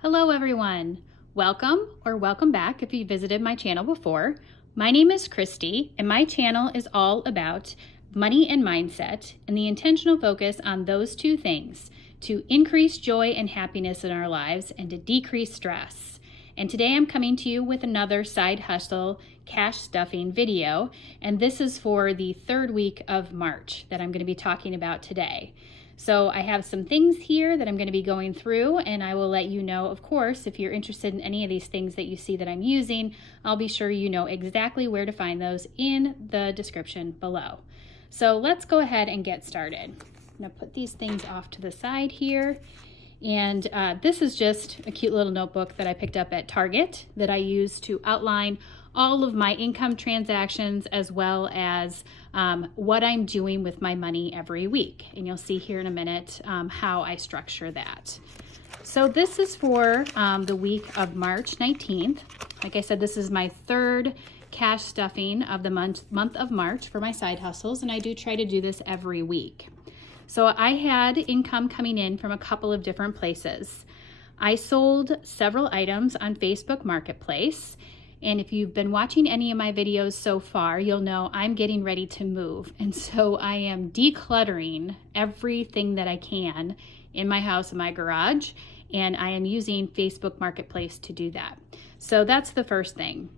Hello everyone. Welcome or welcome back if you visited my channel before. My name is Christy and my channel is all about money and mindset and the intentional focus on those two things to increase joy and happiness in our lives and to decrease stress. And today I'm coming to you with another side hustle cash stuffing video, and this is for the third week of March that I'm going to be talking about today. So I have some things here that I'm going to be going through, and I will let you know, of course, if you're interested in any of these things that you see that I'm using, I'll be sure you know exactly where to find those in the description below. So let's go ahead and get started. I'm going to put these things off to the side here. And this is just a cute little notebook that I picked up at Target that I use to outline all of my income transactions as well as what I'm doing with my money every week. And you'll see here in a minute how I structure that. So this is for the week of March 19th. Like I said, this is my third cash stuffing of the month of March for my side hustles, and I do try to do this every week. So I had income coming in from a couple of different places. I sold several items on Facebook Marketplace. And if you've been watching any of my videos so far, you'll know I'm getting ready to move. And so I am decluttering everything that I can in my house, in my garage, and I am using Facebook Marketplace to do that. So that's the first thing.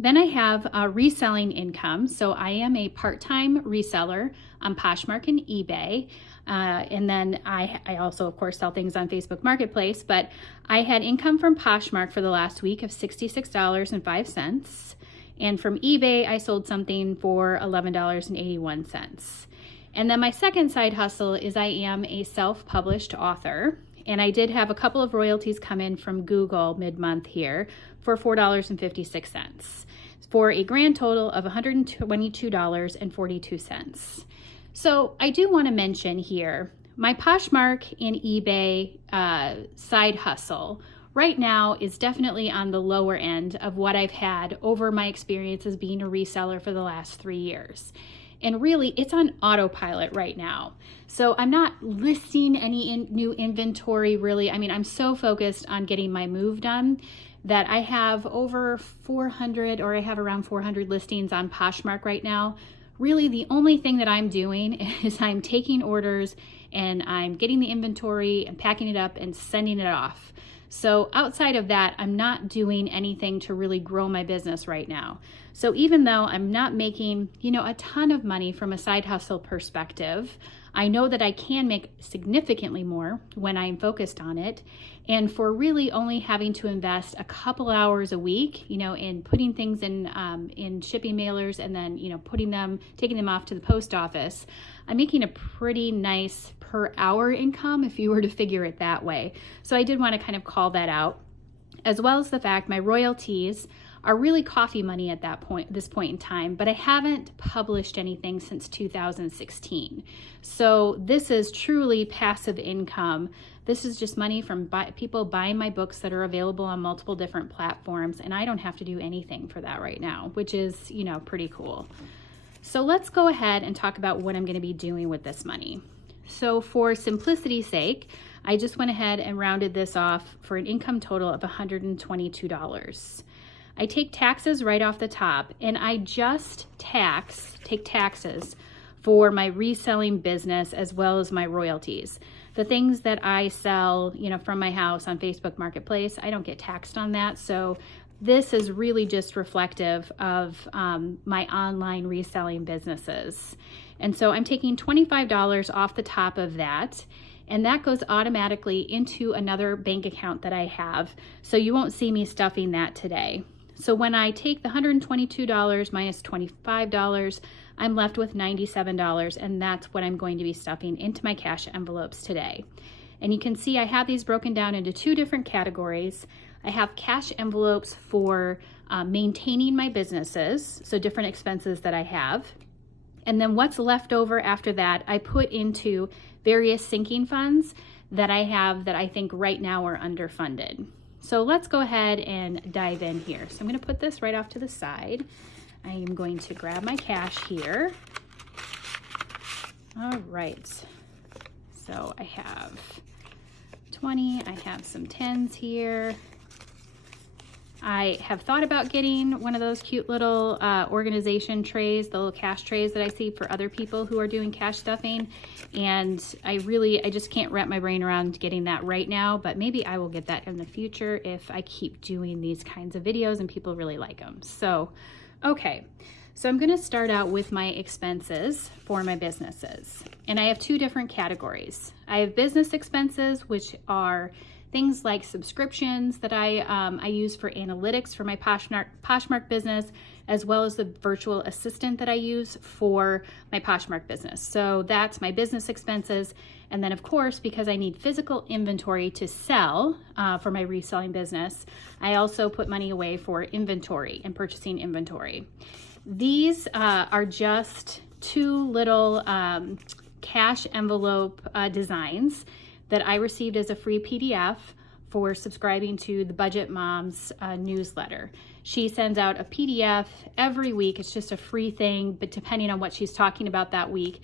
Then I have reselling income. So I am a part-time reseller on Poshmark and eBay. And then I also, of course, sell things on Facebook Marketplace, but I had income from Poshmark for the last week of $66.05. And from eBay, I sold something for $11.81. And then my second side hustle is I am a self-published author. And I did have a couple of royalties come in from Google mid-month here for $4.56 for a grand total of $122.42. So I do want to mention here, my Poshmark and eBay side hustle right now is definitely on the lower end of what I've had over my experience as being a reseller for the last 3 years. And really, it's on autopilot right now. So I'm not listing any new inventory, really. I mean, I'm so focused on getting my move done that I have over 400, or I have around 400 listings on Poshmark right now. Really, the only thing that I'm doing is I'm taking orders and I'm getting the inventory and packing it up and sending it off. So outside of that, I'm not doing anything to really grow my business right now. So even though I'm not making, a ton of money from a side hustle perspective, I know that I can make significantly more when I'm focused on it. And for really only having to invest a couple hours a week, in putting things in shipping mailers and then, taking them off to the post office, I'm making a pretty nice per hour income if you were to figure it that way. So I did want to kind of call that out, as well as the fact my royalties are really coffee money at this point in time, but I haven't published anything since 2016. So this is truly passive income. This is just money from people buying my books that are available on multiple different platforms, and I don't have to do anything for that right now, which is, pretty cool. So let's go ahead and talk about what I'm going to be doing with this money. So for simplicity's sake, I just went ahead and rounded this off for an income total of $122. I take taxes right off the top, and I just take taxes for my reselling business as well as my royalties. The things that I sell, from my house on Facebook Marketplace, I don't get taxed on that. So this is really just reflective of my online reselling businesses. And so I'm taking $25 off the top of that, and that goes automatically into another bank account that I have. So you won't see me stuffing that today. So when I take the $122 minus $25, I'm left with $97, and that's what I'm going to be stuffing into my cash envelopes today. And you can see I have these broken down into two different categories. I have cash envelopes for maintaining my businesses, so different expenses that I have. And then what's left over after that, I put into various sinking funds that I have that I think right now are underfunded. So let's go ahead and dive in here. So I'm going to put this right off to the side. I am going to grab my cash here. All right. So I have 20. I have some 10s here. I have thought about getting one of those cute little organization trays, the little cash trays that I see for other people who are doing cash stuffing. And I just can't wrap my brain around getting that right now, but maybe I will get that in the future if I keep doing these kinds of videos and people really like them. So, okay. So I'm gonna start out with my expenses for my businesses. And I have two different categories. I have business expenses, which are things like subscriptions that I use for analytics for my Poshmark business, as well as the virtual assistant that I use for my Poshmark business. So that's my business expenses. And then of course, because I need physical inventory to sell for my reselling business, I also put money away for inventory and purchasing inventory. These are just two little cash envelope designs that I received as a free PDF for subscribing to the Budget Moms newsletter. She sends out a PDF every week. It's just a free thing, but depending on what she's talking about that week,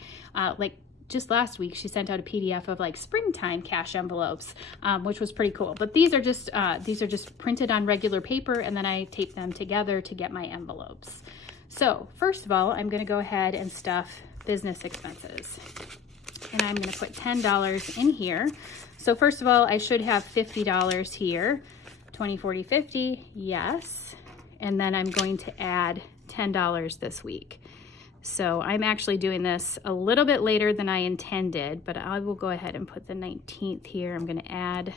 like just last week, she sent out a PDF of like springtime cash envelopes, which was pretty cool. But these are just printed on regular paper, and then I tape them together to get my envelopes. So first of all, I'm gonna go ahead and stuff business expenses. And I'm gonna put $10 in here. So first of all, I should have $50 here. 20, 40, 50, yes. And then I'm going to add $10 this week. So I'm actually doing this a little bit later than I intended, but I will go ahead and put the 19th here. I'm gonna add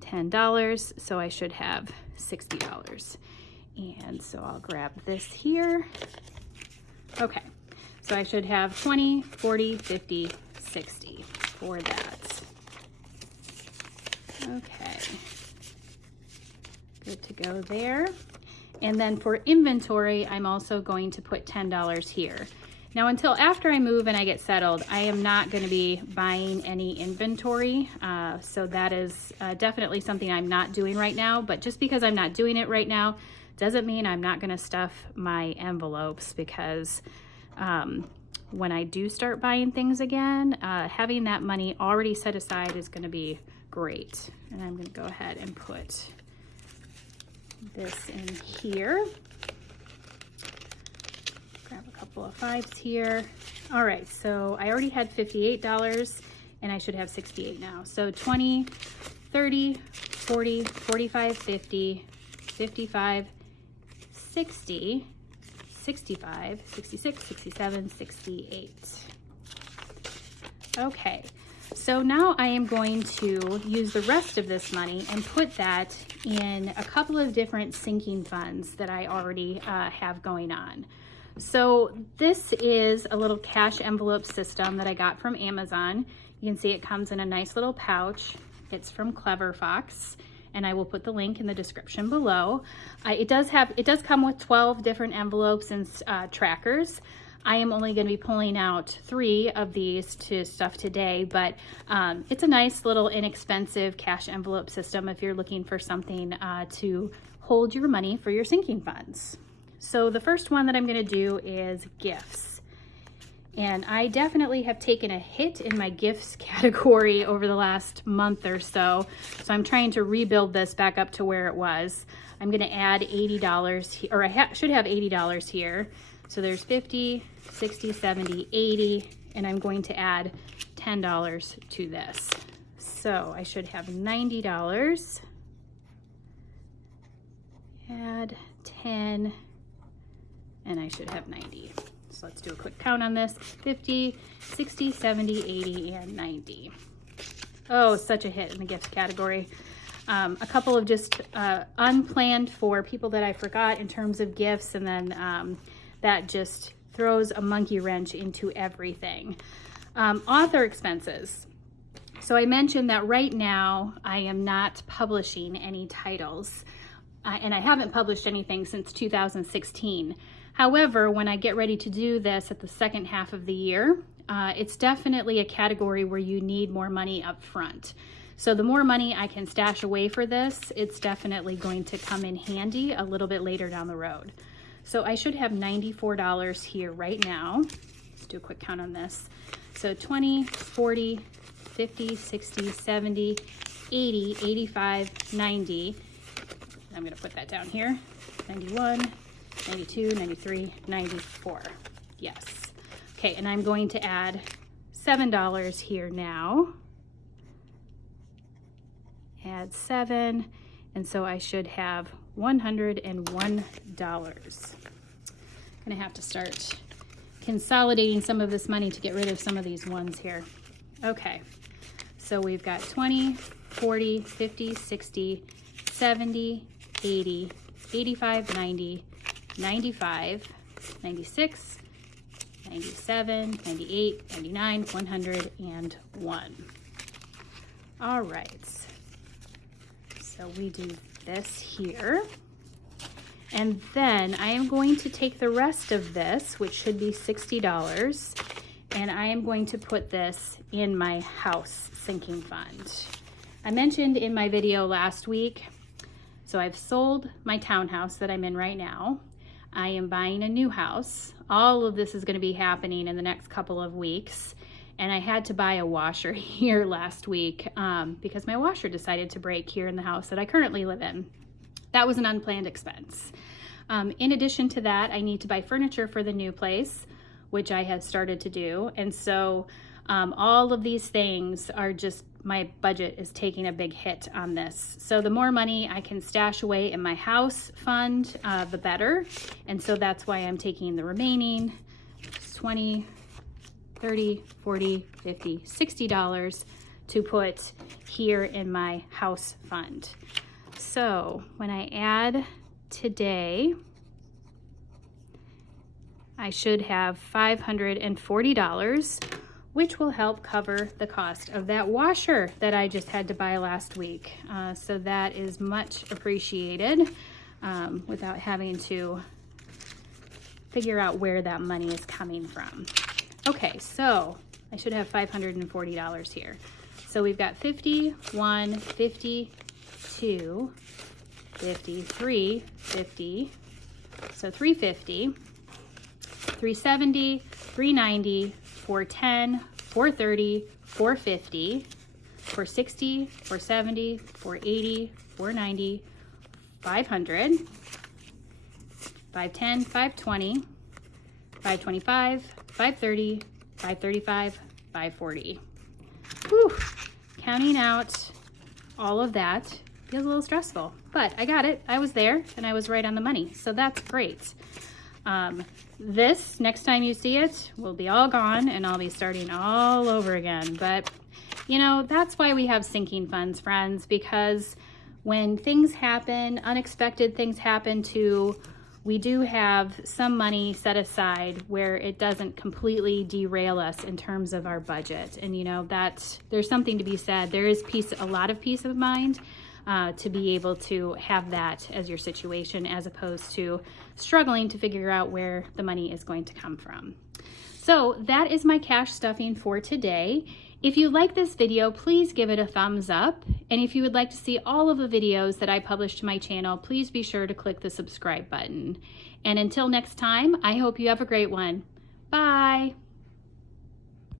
$10, so I should have $60. And so I'll grab this here. Okay, so I should have 20, 40, 50, 60 for that. Okay, good to go there. And then for inventory, I'm also going to put $10 here. Now until after I move and I get settled, I am not going to be buying any inventory. So that is definitely something I'm not doing right now, but just because I'm not doing it right now doesn't mean I'm not going to stuff my envelopes, because when I do start buying things again, having that money already set aside is going to be great. And I'm going to go ahead and put this in here. Grab a couple of 5s here. All right, so I already had $58 and I should have 68 now. So 20, 30, 40, 45, 50, 55, 60, 65, 66, 67, 68. Okay, so now I am going to use the rest of this money and put that in a couple of different sinking funds that I already have going on. So this is a little cash envelope system that I got from Amazon. You can see it comes in a nice little pouch. It's from Clever Fox, and I will put the link in the description below. It does come with 12 different envelopes and trackers. I am only going to be pulling out 3 of these to stuff today, but it's a nice little inexpensive cash envelope system if you're looking for something to hold your money for your sinking funds. So the first one that I'm going to do is gifts. And I definitely have taken a hit in my gifts category over the last month or so. So I'm trying to rebuild this back up to where it was. I'm going to add $80, or I should have $80 here. So there's 50, 60, 70, 80, and I'm going to add $10 to this. So I should have $90. Add 10, and I should have 90. So let's do a quick count on this. 50, 60, 70, 80, and 90. Oh, such a hit in the gift category. A couple of just unplanned for people that I forgot in terms of gifts, and then that just throws a monkey wrench into everything. Author expenses. So I mentioned that right now I am not publishing any titles, and I haven't published anything since 2016. However, when I get ready to do this at the second half of the year, it's definitely a category where you need more money up front. So the more money I can stash away for this, it's definitely going to come in handy a little bit later down the road. So I should have $94 here right now. Let's do a quick count on this. So 20, 40, 50, 60, 70, 80, 85, 90. I'm gonna put that down here. 91, 92, 93, 94. Yes. Okay, and I'm going to add $7 here now. Add 7, and so I should have $101. I'm gonna have to start consolidating some of this money to get rid of some of these ones here. Okay, so we've got 20, 40, 50, 60, 70, 80, 85, 90, 95, 96, 97, 98, 99, 101. All right, so we do this here. And then I am going to take the rest of this, which should be $60, and I am going to put this in my house sinking fund. I mentioned in my video last week, so I've sold my townhouse that I'm in right now. I am buying a new house. All of this is going to be happening in the next couple of weeks. And I had to buy a washer here last week because my washer decided to break here in the house that I currently live in. That was an unplanned expense. In addition to that, I need to buy furniture for the new place, which I have started to do. And so all of these things are just, my budget is taking a big hit on this. So the more money I can stash away in my house fund, the better. And so that's why I'm taking the remaining 20, 30, 40, 50, $60 to put here in my house fund. So when I add today, I should have $540, which will help cover the cost of that washer that I just had to buy last week. So that is much appreciated without having to figure out where that money is coming from. Okay, so I should have $540 here. So we've got 51, 52, 53, 50, so 350, 370, 390, 410, 430, 450, 460, 470, 480, 490, 500, 510, 520, 525, 530, 535, 540. Whew. Counting out all of that feels a little stressful, but I got it. I was there and I was right on the money, so that's great. This, next time you see it, will be all gone and I'll be starting all over again. But, you know, that's why we have sinking funds, friends, because when things happen, unexpected things happen too, we do have some money set aside where it doesn't completely derail us in terms of our budget. And, you know, there's something to be said. There is a lot of peace of mind to be able to have that as your situation, as opposed to struggling to figure out where the money is going to come from. So that is my cash stuffing for today. If you like this video, please give it a thumbs up. And if you would like to see all of the videos that I publish to my channel, please be sure to click the subscribe button. And until next time, I hope you have a great one. Bye.